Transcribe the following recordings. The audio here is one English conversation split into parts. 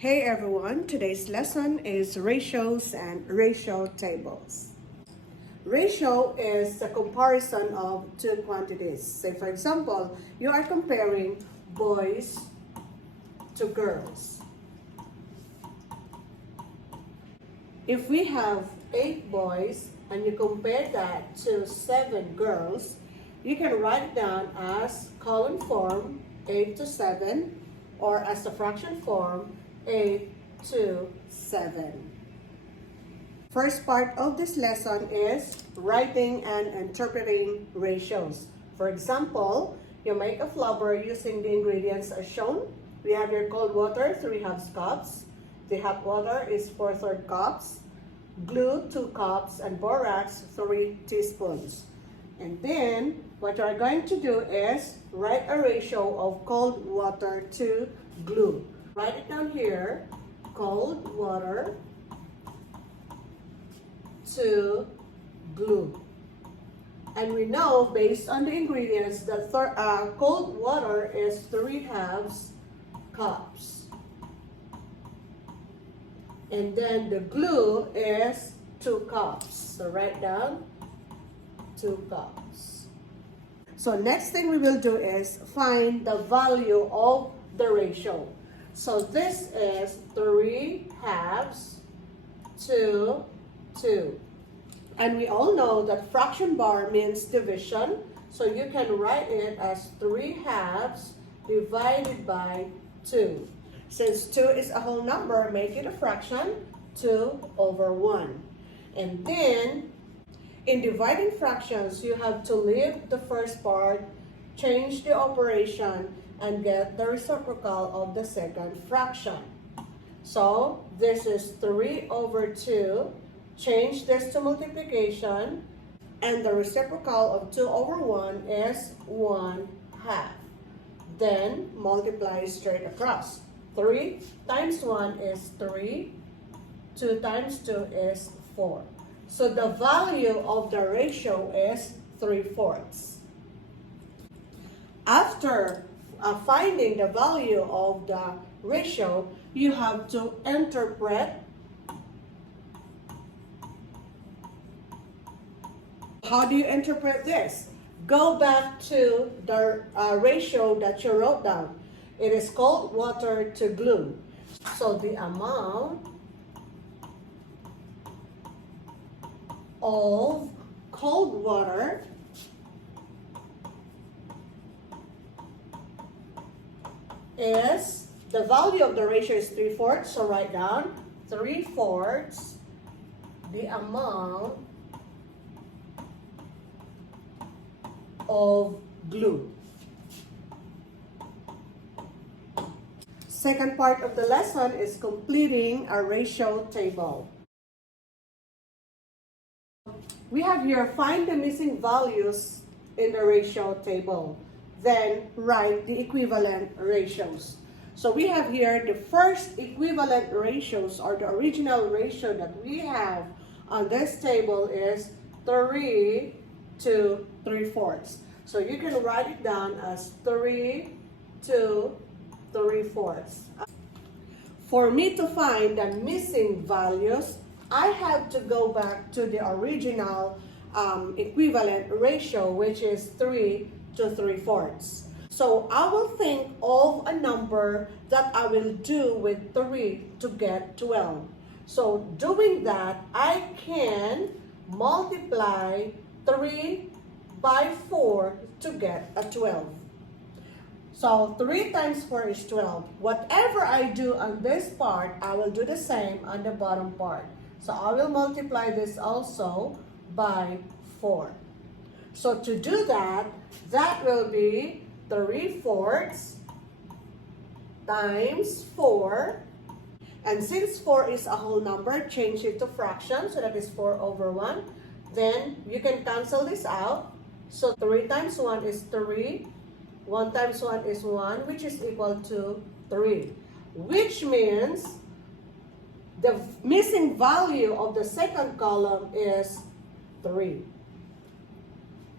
Hey everyone, today's lesson is ratios and ratio tables. Ratio is the comparison of two quantities. Say for example, you are comparing boys to girls. If we have 8 boys and you compare that to 7 girls, you can write it down as column form 8 to 7 or as the fraction form 8 to 7. First part of this lesson is writing and interpreting ratios. For example, you make a flour using the ingredients as shown. We have your cold water, 3/2 cups. The hot water is 4/3 cups. Glue, 2 cups. And borax, 3 teaspoons. And then, what you are going to do is write a ratio of cold water to glue. Write it down here, cold water to glue. And we know, based on the ingredients, that cold water is 3/2 cups. And then the glue is 2 cups. So write down 2 cups. So next thing we will do is find the value of the ratio. So this is 3/2 to 2. And we all know that fraction bar means division. So you can write it as 3/2 divided by 2. Since 2 is a whole number, make it a fraction, 2/1. And then, in dividing fractions, you have to leave the first part, change the operation, and get the reciprocal of the second fraction. So, this is 3/2. Change this to multiplication, and the reciprocal of 2/1 is 1/2. Then, multiply straight across. 3 times 1 is 3. 2 times 2 is 4. So, the value of the ratio is 3/4. After finding the value of the ratio, you have to interpret. How do you interpret this? Go back to the ratio that you wrote down. It is cold water to glue. So the amount of cold water is, the value of the ratio is 3/4. So write down 3/4 the amount of glue. Second part of the lesson is completing a ratio table. We have here, find the missing values in the ratio table. Then write the equivalent ratios. So we have here the first equivalent ratios, or the original ratio that we have on this table is 3 to 3/4. So you can write it down as 3 to 3/4. For me to find the missing values, I have to go back to the original equivalent ratio, which is 3 to 3/4. So I will think of a number that I will do with 3 to get 12. So doing that, I can multiply 3 by 4 to get a 12. So 3 times 4 is 12. Whatever I do on this part, I will do the same on the bottom part. So I will multiply this also by 4. So to do that, that will be 3/4 times 4. And since 4 is a whole number, change it to fraction. So that is 4/1. Then you can cancel this out. So 3 times 1 is 3. 1 times 1 is 1, which is equal to 3. Which means the missing value of the second column is 3.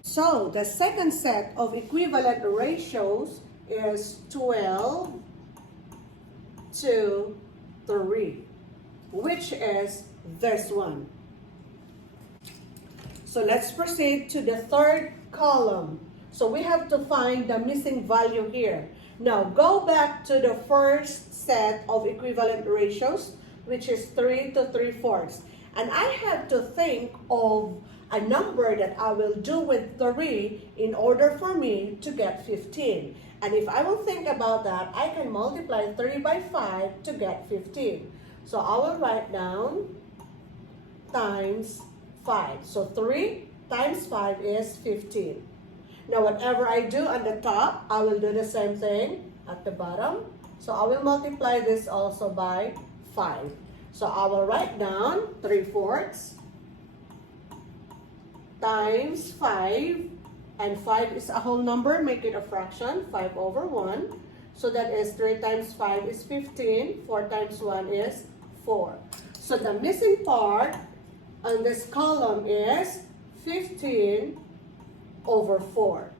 So the second set of equivalent ratios is 12 to 3, which is this one. So let's proceed to the third column. So we have to find the missing value here. Now go back to the first set of equivalent ratios, which is 3 to 3/4. And I have to think of a number that I will do with 3 in order for me to get 15. And if I will think about that, I can multiply 3 by 5 to get 15. So I will write down times 5. So 3 times 5 is 15. Now whatever I do on the top, I will do the same thing at the bottom. So I will multiply this also by 5. So I will write down 3/4 times 5, and 5 is a whole number, make it a fraction, 5 over 1. So that is 3 times 5 is 15, 4 times 1 is 4. So the missing part on this column is 15 over 4.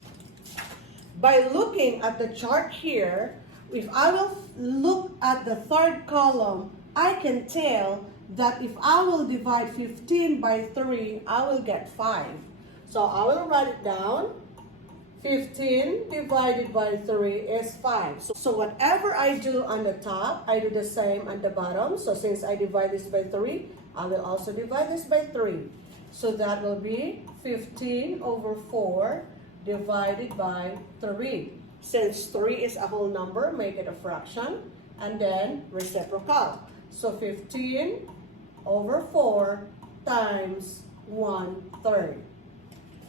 By looking at the chart here, if I will look at the third column, I can tell that if I will divide 15 by 3, I will get 5. So I will write it down. 15 divided by 3 is 5. So whatever I do on the top, I do the same on the bottom. So since I divide this by 3, I will also divide this by 3. So that will be 15 over 4 divided by 3. Since 3 is a whole number, make it a fraction, and then reciprocal. So 15 over 4 times 1/3.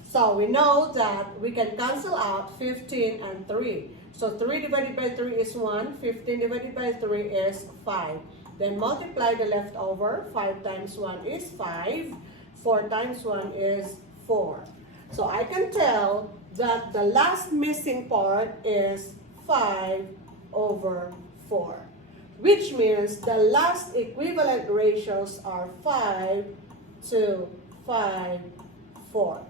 So we know that we can cancel out 15 and 3. So 3 divided by 3 is 1, 15 divided by 3 is 5. Then multiply the leftover, 5 times 1 is 5, 4 times 1 is 4. So I can tell that the last missing part is 5 over 4, which means the last equivalent ratios are 5 to 5/4.